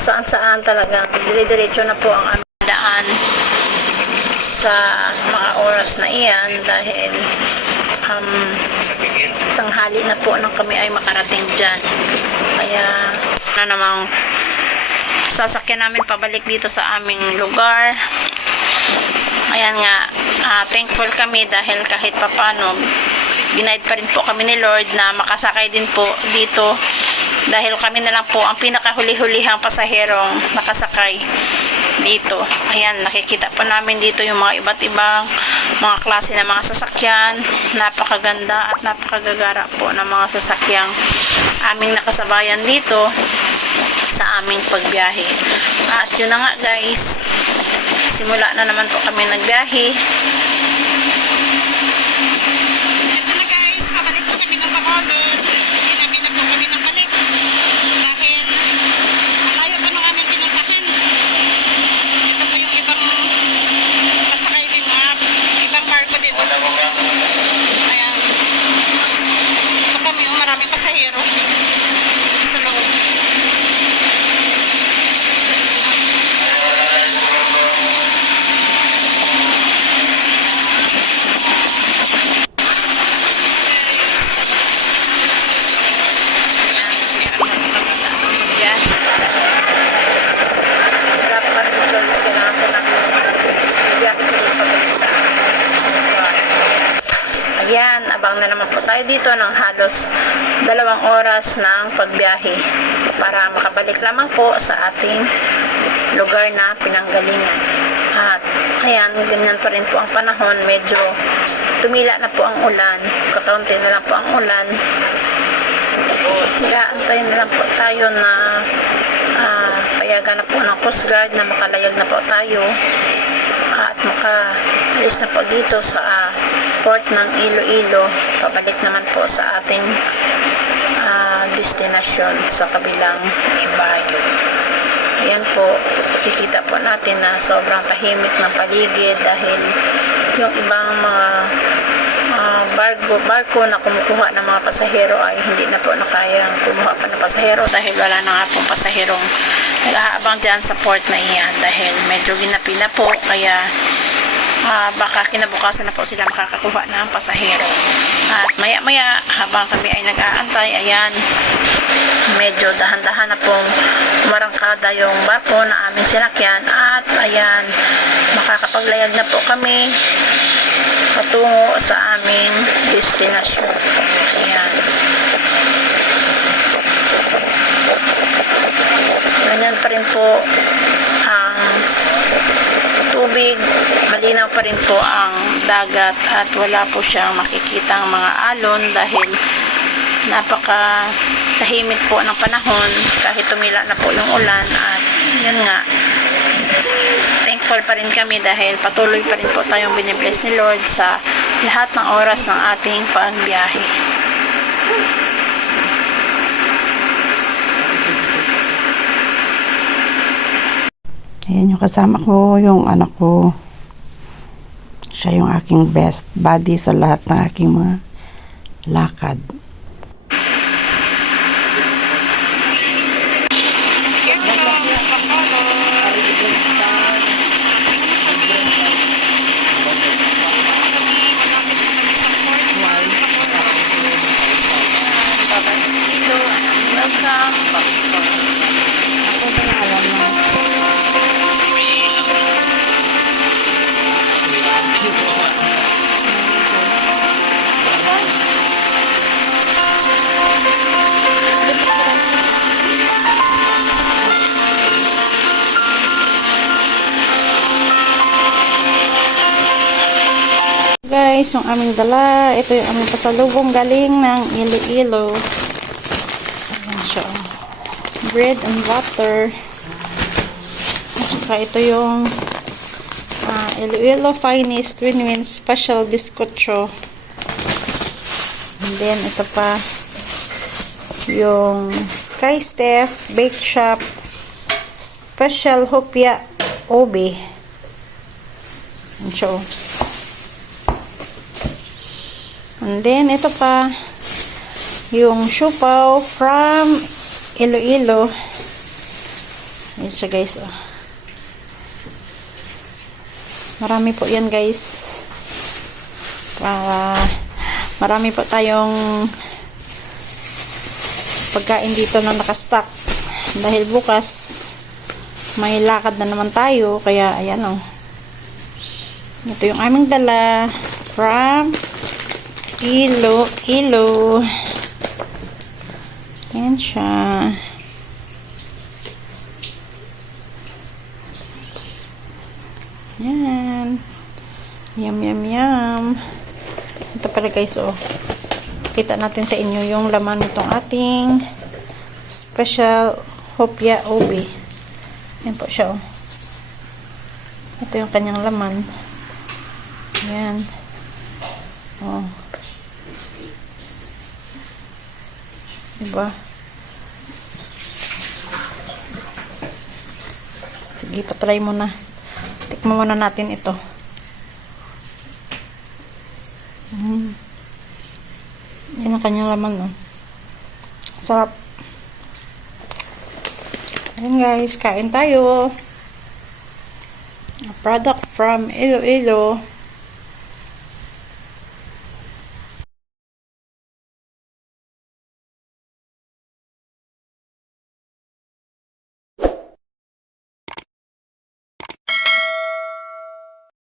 kung saan saan talagang dire-diretso na po ang aming daan sa mga oras na iyan dahil tanghali na po nang kami ay makarating dyan. Kaya na namang sasakyan namin pabalik dito sa aming lugar. Ayan nga, thankful kami dahil kahit papano ginaid pa rin po kami ni Lord na makasakay din po dito dahil kami na lang po ang pinakahuli-hulihang pasaherong nakasakay dito. Ayan, nakikita po namin dito yung mga iba't ibang mga klase ng mga sasakyan. Napakaganda at napakagagara po ng mga sasakyang aming nakasabayan dito sa aming pagbiyahe. At yun na nga guys, simula na naman po kami nagbiyahe. Ito na guys, pabalik po kami ng Bacolod. Inabi na po kami ng balik. Dahil malayo pa nung aming pinuntahan. Ito po yung ibang pasakay din ibang barko din. Ayan. Ito kami yung maraming pasahero sa loob. Ayan, abang na naman po tayo dito ng halos 2 oras ng pagbiyahe para makabalik lamang po sa ating lugar na pinanggalingan. At ayan, ganyan pa rin po ang panahon, medyo tumila na po ang ulan, kakaunti na lang po ang ulan. Kaya antayin na lang po tayo na payagan na po ng Coast Guard na makalayag na po tayo at makaalis na po dito sa port ng Iloilo, pabalik naman po sa ating destinasyon sa kabilang Ibayo. Ayan po, kikita po natin na sobrang tahimik ng paligid dahil yung ibang mga barko na kumukuha ng mga pasahero ay hindi na po nakayang kumuha pa ng pasahero dahil wala na nga pong pasaherong nag-aabang dyan sa port na iyan dahil medyo ginapi na po, kaya baka kinabukasan na po sila makakakuha ng pasahero. At maya-maya habang kami ay nag-aantay, ayan, medyo dahan-dahan na pong marangkada yung barko na aming sinakyan at ayan, makakapaglayag na po kami patungo sa aming destinasyon. Ayan. Ganyan pa rin po ang tubig, malinaw pa rin po ang dagat at wala po siyang makikitang mga alon dahil napaka tahimik po ng panahon kahit tumila na po yung ulan. At yun nga, thankful pa rin kami dahil patuloy pa rin po tayong binibless ni Lord sa lahat ng oras ng ating pagbiyahe. Ayan yung kasama ko, yung anak ko. Siya yung aking best buddy sa lahat ng aking mga lakad. Guys, yung aming dala, ito yung aming pasalubong galing ng Iloilo. Ayan siya. Bread and butter. At saka ito yung Iloilo Finest Twin Winds Special Biscucho. And then, ito pa yung Sky Steph Bake Shop Special Hopia Obe. Ayan siya. And then, ito pa, yung siupaw from Iloilo. Ayan siya guys. Oh. Marami po yan guys. Marami po tayong pagkain dito na nakastock. Dahil bukas may lakad na naman tayo. Kaya ayan o. Ito yung aming dala from Ilo. Ayan siya. Yan. Yum. Ito pala guys, oh. Kita natin sa inyo yung laman nitong ating special hopya ubi. Yan po siya, oh. Ito yung kanyang laman. Yan. Oh. Diba? Sige, patry mo na. Tikman muna natin ito. Yan ang kanyang laman, oh. Sarap. Ayan guys, kain tayo. A product from Iloilo.